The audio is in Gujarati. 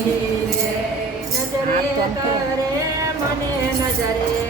નજરે કરે મને નજરે